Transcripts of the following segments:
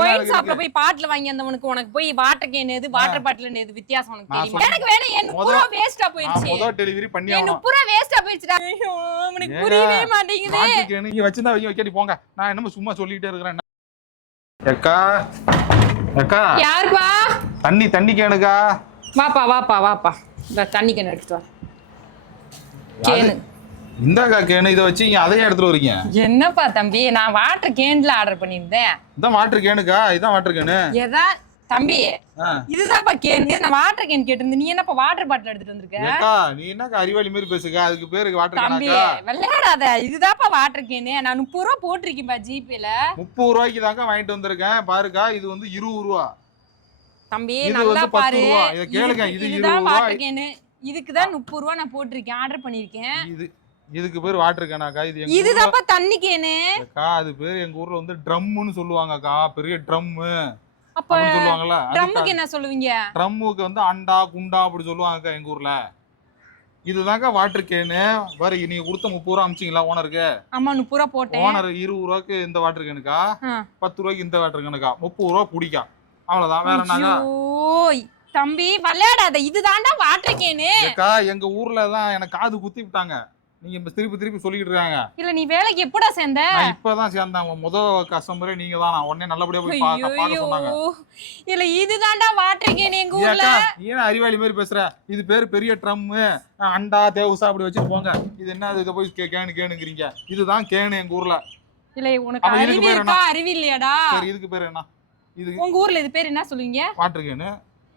Wine ஷாப்ல போய் பாட்டில் வாங்கி வந்தவனுக்கு உனக்கு போய் வாட்டர் கேன் எது வாட்டர் பாட்டில் எது வித்தியாசம் உனக்கு தெரியுமா? எனக்கு வேணும் என் பூரா வேஸ்டா போயிடுச்சு. முதல் டெலிவரி பண்ணி என் பூரா வேஸ்டா போயிடுச்சுடா. ஐயோ எனக்கு புரியவே மாட்டேங்குது. வாட்டர் கேன் நீங்க வச்சிருந்தா வைக்கடி போங்க. நான் என்னமோ சும்மா சொல்லிட்டே இருக்கறேன். அக்கா அக்கா யாருப்பா? தண்ணி கேனுக்கா. வாப்பா இந்த தண்ணி கேன் எடுத்துட்டு வா. கேனு இந்தாக்கா கேனு. இதை வச்சு இங்க அதையே எடுத்துட்டு வரீங்க? என்னப்பா தம்பி, நான் வாட்டர் கேன்ல ஆர்டர் பண்ணியிருந்தேன். இதான் வாட்டர் கேனுக்கா. இதான் வாட்டர் கேனு. ஏதா தம்பி இதுதான்ப்பா கேனு. நான் வாட்டர் கேன் கேட்டிருந்தேன். நீ என்னப்பா வாட்டர் பாட்டில் எடுத்துட்டு வந்திருக்க? அக்கா நீ என்னக்கா அறிவாளி மாதிரி பேசுக. அதுக்கு பேருக்கு வாட்டர் தம்பி விளையாடாத. இதுதான்ப்பா வாட்டர் கேனு. நான் 30 ரூபா போட்டிருக்கேன்பா ஜிபேல. 30 ரூபாய்க்கு தாங்க வாங்கிட்டு வந்திருக்கேன். பாருக்கா இது வந்து 20 ரூபா. தம்பி நல்லா பாரு. இத கேளுங்க. இது 20 ரூபா. ரூபா. வாட்டர் கேனு இதுக்கு தான் 30 ரூபா நான் போட்டிருக்கேன். ஆர்டர் பண்ணிருக்கேன். இதுக்கு பேர் வாட்டர் கேனாக்கா. இதுதான்ப்பா தண்ணி கேனு. அக்கா அது பேர் எங்க ஊர்ல வந்து ட்ரம்னு சொல்லுவாங்கக்கா. பெரிய ட்ரம் அப்ப சொல்லுவாங்கல்ல. ட்ரம்முக்கு என்ன சொல்லுவீங்க? ட்ரம்முக்கு வந்து அண்டா குண்டா அப்படி சொல்லுவாங்கக்கா எங்க ஊர்ல. இதுதாங்க வாட்டர் கேனு. பாரு நீங்க கொடுத்த 30 ரூபா அமிச்சிங்களா ஓனருக்கு? ஆமா 30 ரூபா போட்டேன். ஓனர் 20 ரூபாய்க்கு இந்த வாட்டர் கேனுக்கா. 10 ரூபாய்க்கு இந்த வாட்டர் கேனுக்கா. 30 ரூபா குடிக்கா. அவ்வளவுதான். வேற என்னங்க? தம்பி விளையாடாத. இதுதான்டா வாட்டர் கேனு. அக்கா எங்க ஊர்ல தான் எனக்கு காது குத்தி விட்டாங்க. நீங்க திருப்பி சொல்லிட்டு இருக்காங்க. இல்ல நீ வேலைக்கு எப்படா சேர்ந்த? நான் இப்பதான் சேர்ந்தேன். முதல் கஸ்டமரே நீங்க தான். நான் உடனே நல்லபடியா போய் பார்க்க சொன்னாங்க. இல்ல இதுதான்டா வாட்டர் கேன் எங்க ஊர்ல. ஏன் அறிவாளி மாதிரி பேசுற? இது பேர் பெரிய ட்ரம் அண்டா தேவுசா அப்படி வச்சு போங்க. இது என்ன இத போய் கேனுங்கறீங்க? இதுதான் கேனு எங்க ஊர்ல. இல்ல உனக்கு அறிவு இருக்கா அறிவு இல்லையாடா? சரி இதுக்கு பேர் என்ன? இது உங்க ஊர்ல இது பேர் என்ன சொல்லுவீங்க? Water can.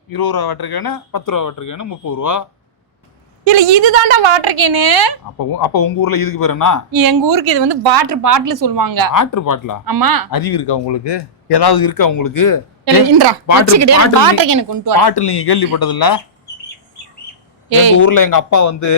20 ரூபா வாட்டர் கேனு, 10 ரூபா வாட்டர் கேனு, 30 ரூபா. இல்ல இதுதான்டா வாட்டர் கேனு. அப்ப உங்க ஊர்ல இதுக்கு பேர் என்ன? எங்க ஊருக்கு இது வந்து வாட்டர் பாட்டில் சொல்லுவாங்க. வாட்டர் பாட்டிலா? ஆமா. அறிவு இருக்கா உங்களுக்கு? ஏதாவது இருக்கா உங்களுக்கு? இல்ல இந்திரா வச்சிக்கிட்டே வாட்டர் கேன் கொண்டு வா. பாட்டில் நீங்க கேள்விப்பட்டது இல்ல? எங்க ஊர்ல எங்க அப்பா வந்து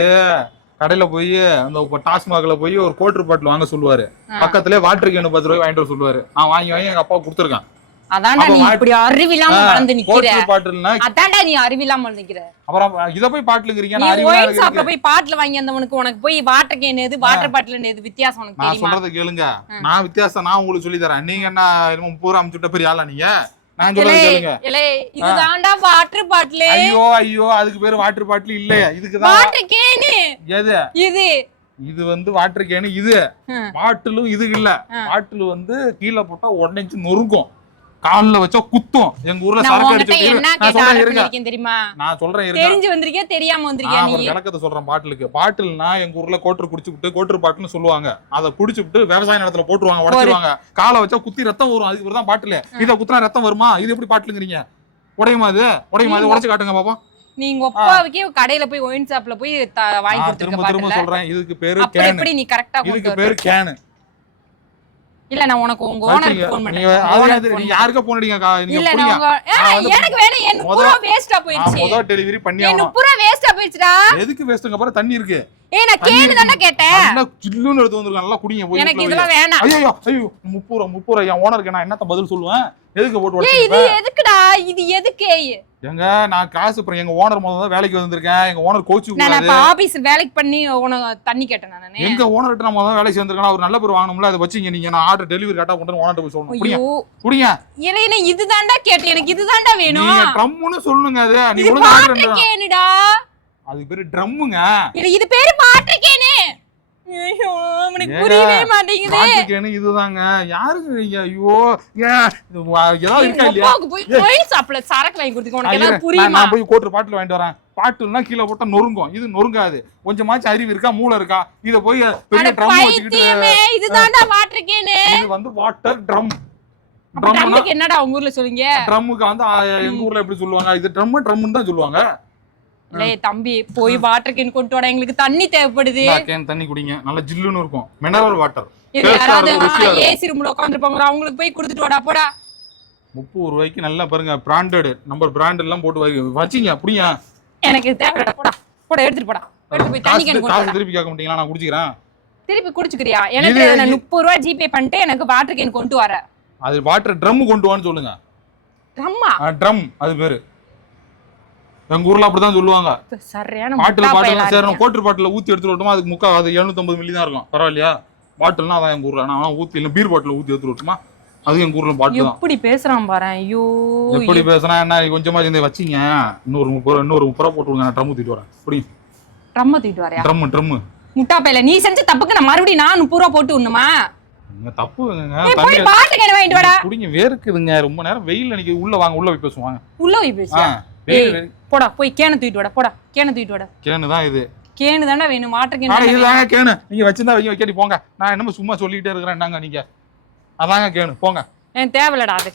கடையில போய் அந்த டாஸ்மாக்ல போய் ஒரு கோட்டர் பாட்டில் வாங்க சொல்லுவாரு. பக்கத்துலயே வாட்டர் கேன் 10 ரூபாய் வாங்கிட்டு வர சொல்லுவாரு. நான் வாங்கி எங்க அப்பா கொடுத்துருக்கேன். அதான்டா நீ இப்படி அறிவில்லாம வளர்ந்து நிக்கிற. கோட்டர் பாட்டில்னா அதான்டா நீ அறிவில்லாம நிக்கிற. அப்புறம் இத போய் பாட்டிலுங்கறீங்க. நான் அறிவில்லாம ஒயின் ஷாப்ல போய் பாட்டில் வாங்கி வந்தவனுக்கு உனக்கு போய் வாட்டர் கேன் எது வாட்டர் பாட்டில் எது வித்தியாசம் உனக்கு தெரியுமா? நான் சொல்றத கேளுங்க. நான் வித்தியாசம் நான் உங்களுக்கு சொல்லி தரேன். நீங்க என்ன 30 அமுச்சுட்ட பெரிய ஆளா நீங்க? நான் சொல்றத கேளுங்க. இல்ல இதுதான்டா வாட்டர் பாட்டில். ஐயோ அதுக்கு பேர் வாட்டர் பாட்டில் இல்ல. இதுக்கு தான் வாட்டர் கேன். எது இது வந்து வாட்டர் கேன். இது பாட்டிலும் இது இல்ல. பாட்டில் வந்து கீழ போட்டா உடைஞ்சு நொறுங்கும். கால்ல வச்சா குத்தும். எங்க ஊர்ல சரக்கு அடிச்சு தெரியுமா? நான் சொல்றேன் தெரிஞ்சு வந்திருக்கே தெரியாம வந்திருக்கே நீ? விளக்கத்தை சொல்றேன். பாட்டிலுக்கு பாட்டில்னா எங்க ஊர்ல கோட்டர் குடிச்சுட்டு கோட்டர் பாட்டில்னு சொல்லுவாங்க. அத குடிச்சுட்டு விவசாய நிலத்துல போட்டுருவாங்க, உடைச்சிருவாங்க. காலை வச்சா குத்தி ரத்தம் வரும். அதுக்கு தான் பாட்டில். இத குத்துனா ரத்தம் வருமா? இது எப்படி பாட்டிலுங்கறீங்க? உடையுமா அது? உடைச்சு காட்டுங்க பாப்போம். நீங்க ஒப்பாவுக்கே கடையில போய் ஒயின் ஷாப்ல போய் வாங்கி கொடுத்துருக்க. திரும்ப சொல்றேன். இதுக்கு பேரு கேன். எப்படி நீ கரெக்ட்டா இதுக்கு பேரு கேன். இல்ல நான் உனக்கு உங்க ஓனருக்கு ஃபோன் பண்ணேன். நீங்க யாருக்கு போன் அடிங்க? இல்ல நான் எனக்கு வேணும் என் பூரா வேஸ்டா போயிடுச்சு. முதல் டெலிவரி பண்ணி என் பூரா வேஸ்டா போயிடுச்சுடா. எதுக்கு வேஸ்ட்ங்க? பாரு தண்ணி இருக்கு. நான் கேனு தான கேட்டேன். நல்லா சில்லுன்னு எடுத்து வந்திருக்க. நல்லா குடிங்க போய். எனக்கு இதெல்லாம் வேணாம். ஐயோ 30 ரூபாய் என் ஓனருக்கு நான் என்னத்த பதில் சொல்லுவேன்? எதுக்கு போட்டு வச்சிருக்க? இது எதுக்குடா? இது எதுக்கு? ஏங்க நான் காசு அப்புறம் எங்க ஓனர் முதல்ல தான் வேலைக்கு வந்திருக்கேன். எங்க ஓனர் கோச்சு கூடாது. நான் இப்ப ஆபீஸ் வேலைக்கு பண்ணி உனக்கு தண்ணி கேட்டேன் நானே. எங்க ஓனர்ட்ட நான் முதல்ல வேலைக்கு வந்திருக்கேன். அவர் நல்ல பேர் வாங்கணும்ல. அதை வச்சிங்க நீங்க. நான் ஆர்டர் டெலிவரி கரெக்ட்டா கொண்டு ஓனர்ட்ட போய் சொல்லணும். புடிங்க. இல்ல இதுதான்டா கேட்டேன். எனக்கு இதுதான்டா வேணும். நீங்க ட்ரம்னு சொல்லுங்க. அது நீ ஒழுங்கா ஆர்டர் கேனுடா. அது பேரு ட்ரம்முங்க. இல்ல இது பேரு வாட்டர் கேனு. ஐயோ எனக்கு புரியவே மாட்டேங்குது. வாட்டர் கேனு இதுதாங்க. யாருக்கு நீங்க? ஐயோ ஏதாவது இருக்கா இல்லையா? போய் சாப்பிட சரக்கு வாங்கி கொடுத்துக்க. உனக்கு எல்லாம் புரியுமா? நான் போய் கோட்டர் பாட்டில் வாங்கிட்டு வரேன். பாட்டில்னா கீழ போட்டா நொறுங்கும். இது நொறுங்காது. கொஞ்சமாச்சு அறிவு இருக்கா? மூளை இருக்கா? இத போய் பெரிய ட்ரம் வச்சிட்டு இதுதான்டா வாட்டர் கேனு. இது வந்து வாட்டர் ட்ரம். ட்ரம்முக்கு என்னடா உங்க ஊர்ல சொல்லுவீங்க? ட்ரம்முக்கு வந்து எங்க ஊர்ல எப்படி சொல்லுவாங்க? இது ட்ரம்னு தான் சொல்லுவாங்க. இல்ல தம்பி போய் வாட்டர் கேன் கொண்டு வாடா. எங்களுக்கு தண்ணி தேவைப்படுது. கேன் தண்ணி குடிங்க. நல்ல ஜில்லுன்னு இருக்கும். Mineral water. ஏசி ரூம்ல உட்கார்ந்திருப்பாங்க. அவங்களுக்கு போய் கொடுத்துட்டு வாடா போடா. 30 ரூபாய்க்கு நல்லா பாருங்க. பிராண்டட் நம்பர் பிராண்ட் எல்லாம் போட்டு வச்சிங்க. அப்படியே எனக்கு தேவைடா. போடா போடா எடுத்துட்டு போடா. எடுத்து போய் தண்ணி கேன் காசு திருப்பி கேட்க மாட்டீங்களா? நான் குடிச்சிக்கிறேன். திருப்பி குடிச்சுக்கிறியா? எனக்கு நான் 30 ரூபாய் ஜிபே பண்ணிட்டு எனக்கு வாட்டர் கேன் கொண்டு வர. அது வாட்டர் ட்ரம் கொண்டு வான்னு சொல்லுங்க. ட்ரம்மா? ட்ரம் அது பேரு. எங்க ஊர்ல அப்படிதான் சொல்லுவாங்க. சரியான பாட்டில் சேரணும். கோட்டர் பாட்டில் ஊத்தி எடுத்துட்டு வரட்டுமா? அதுக்கு முக்கா அது 750 மில்லி தான் இருக்கும். பரவாயில்லையா? பாட்டில்னா அதான் எங்க ஊர்ல. நான் ஊத்தி இல்ல பீர் பாட்டில் ஊத்தி எடுத்துட்டு வரட்டுமா? அது எங்க ஊர்ல பாட்டு தான். எப்படி பேசுறான் பாரு. ஐயோ எப்படி பேசுனா என்ன, கொஞ்சமா இந்த வச்சிங்க, இன்னொரு 30 ரூபா போட்டு விடுங்க, நான் ட்ரம் தூக்கிட்டு வரேன். புடி ட்ரம் தூக்கிட்டு வரையா? ட்ரம் முட்டா பையில நீ செஞ்ச தப்புக்கு நான் மறுபடியும் நான் 30 ரூபா போட்டு விடணுமா? தப்புங்க. போய் பாட்டு கேன வாங்கிட்டு வாடா. குடிங்க, வேர்க்குதுங்க, ரொம்ப நேரம் வெயில்ல நிக்க. உள்ள வாங்க, உள்ள போய் பேசுவாங்க. உள்ள போய் பேசுவா? போடா போய் கேன தூக்கிட்டு வாடா. போடா கேன தூக்கிட்டு வாடா. கேனு தான் இது. கேனு தானே வேணும், வாட்டர் கேன். இதுதாங்க கேனு. நீங்க வச்சிருந்தா வைக்கடி போங்க. நான் என்னமோ சும்மா சொல்லிக்கிட்டே இருக்கிறேன். என்னங்க நீங்க? அதாங்க கேனு, போங்க. எனக்கு தேவையில்லடா அது.